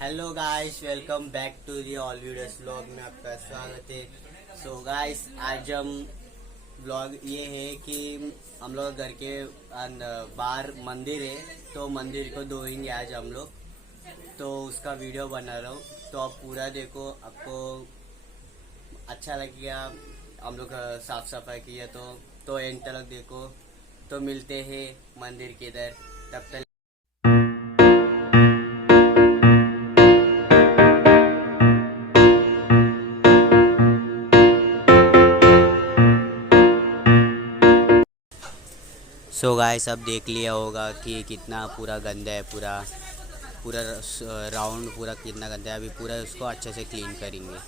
Hello guys, welcome back to the all videos vlog में आपका स्वागत है। सो गाइस, आज हम व्लॉग ये है कि हम लोग घर के बाहर मंदिर है, तो मंदिर को धोएंगे आज हम लोग। तो उसका वीडियो बना रहा हूँ, तो आप पूरा देखो, आपको अच्छा लगेगा। हम लोग साफ सफाई किया तो एंड तक देखो। तो मिलते हैं मंदिर के इधर, तब तक। सो गाइस, अब देख लिया होगा कि कितना पूरा गंदा है। पूरा पूरा राउंड पूरा कितना गंदा है। अभी पूरा उसको अच्छे से क्लीन करेंगे।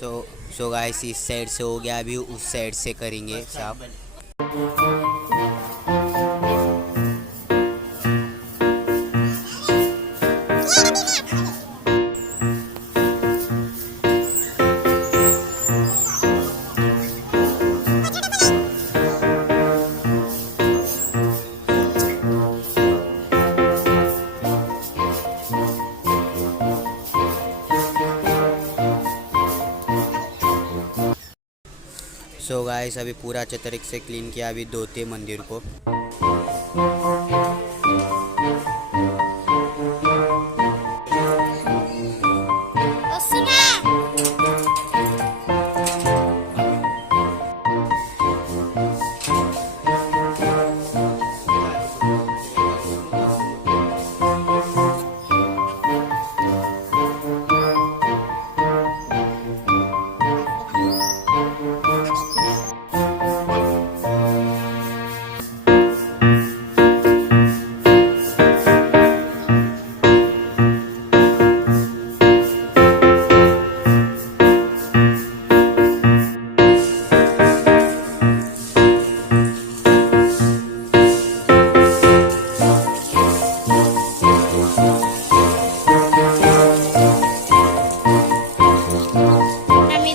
तो सो गाइस, इस साइड से हो गया, अभी उस साइड से करेंगे साफ। सो गाइस, अभी पूरा अच्छे तरीके से क्लीन किया। अभी धोते मंदिर को।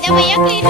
भैया क्लीन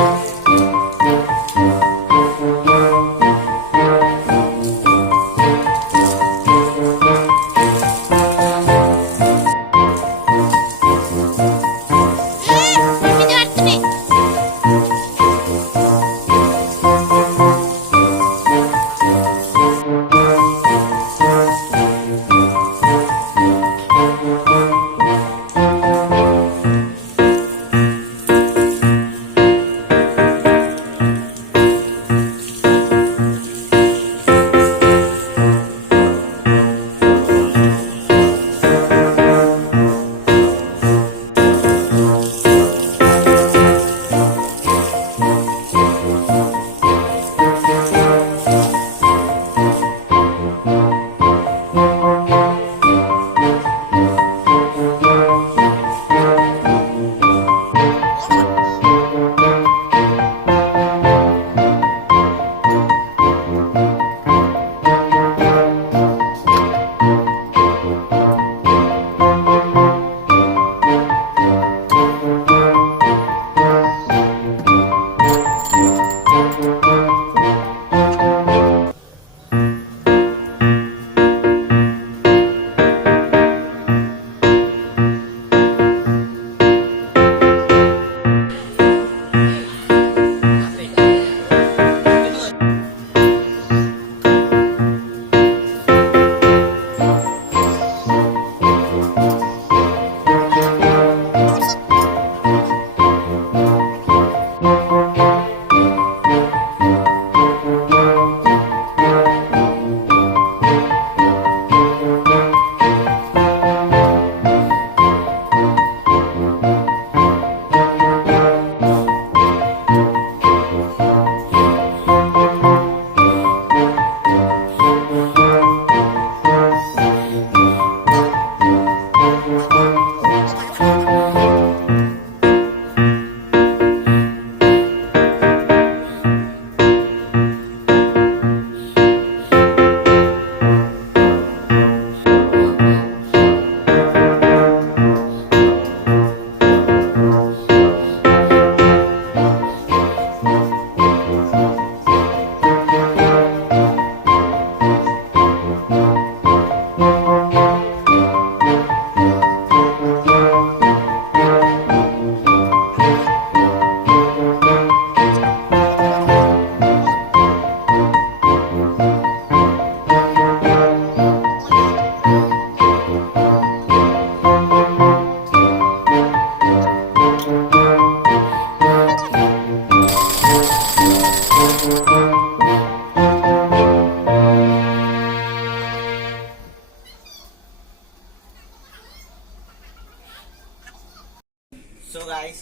सो गाइस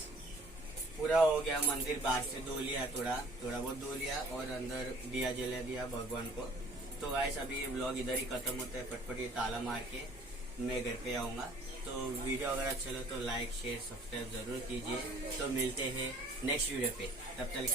पूरा हो गया, मंदिर बाहर से धो लिया, थोड़ा बहुत धो लिया और अंदर दिया जला दिया भगवान को। तो गाइस अभी ये व्लॉग इधर ही खत्म होता है, फटफट ये ताला मार के मैं घर पे आऊँगा। तो वीडियो अगर अच्छा लगे तो लाइक शेयर सब्सक्राइब जरूर कीजिए। तो मिलते हैं नेक्स्ट वीडियो पे, तब तक